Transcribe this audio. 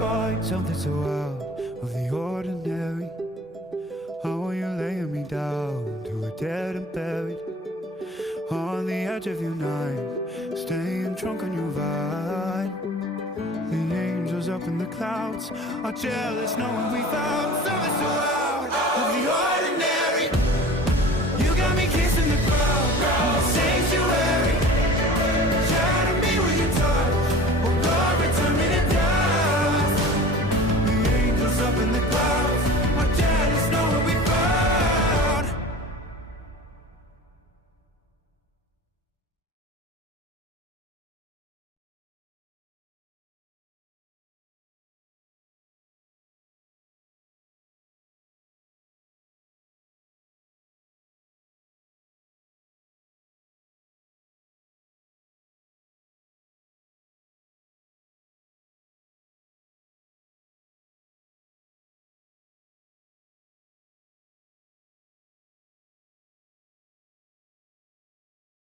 find something so out of the ordinary. How are you laying me down to a dead and buried on the edge of your knife, staying drunk on your vine. The angels up in the clouds are jealous knowing we found something so out of the ordinary.